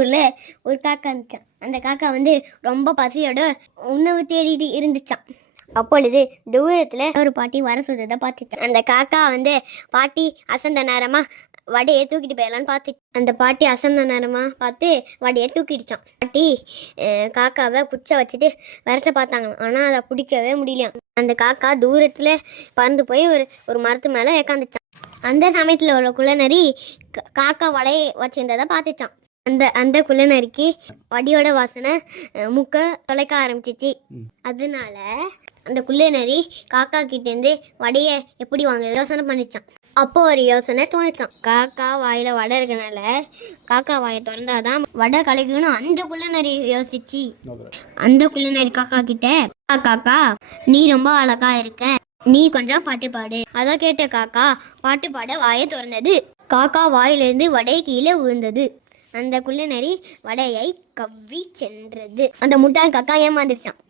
ஊர்ல ஒரு காக்கா இருந்துச்சான். அந்த காக்கா ரொம்ப பசியோட உணவு தேடிட்டு இருந்துச்சான். அப்பொழுது தூரத்துல ஒரு பாட்டி வர சொல்றத பார்த்துச்சான். அந்த காக்கா பாட்டி அசந்த நேரமா வடையை தூக்கிட்டு போயிடலான்னு பார்த்து அந்த பாட்டி அசந்த நேரமா பார்த்து வடையை தூக்கிடுச்சான். பாட்டி காக்காவை குச்சை வச்சுட்டு விரட்ட பார்த்தாங்க. ஆனா அதை பிடிக்கவே முடியலையாம். அந்த காக்கா தூரத்துல பறந்து போய் ஒரு மரத்து மேல உட்காந்துச்சான். அந்த சமயத்துல ஒரு குள்ளநரி காக்கா வடையை வச்சிருந்ததை பார்த்துச்சான். அந்த குள்ளநரிக்கு வடியோட வாசனை மூக்க தொலைக்க ஆரம்பிச்சிச்சு. அதனால அந்த குள்ளநரி காக்கா கிட்டேருந்து வடையை எப்படி வாங்க யோசனை பண்ணிச்சான். அப்போ ஒரு யோசனை தோணுச்சான். காக்கா வாயில வடை இருக்கனால காக்கா வாயை திறந்தாதான் வடை கலைக்கணும். அந்த குள்ளநரி யோசிச்சு அந்த குள்ளநரி காக்கா கிட்ட, காக்கா நீ ரொம்ப அழகா இருக்க, நீ கொஞ்சம் பாட்டு பாடு. அதான் கேட்ட காக்கா பாட்டு பாட வாயை திறந்தது. காக்கா வாயிலிருந்து வடை கீழே விழுந்தது. அந்த குள்ளநரி வடையை கவ்வி சென்றது. அந்த முட்டாள் காக்கா ஏமாந்துருச்சான்.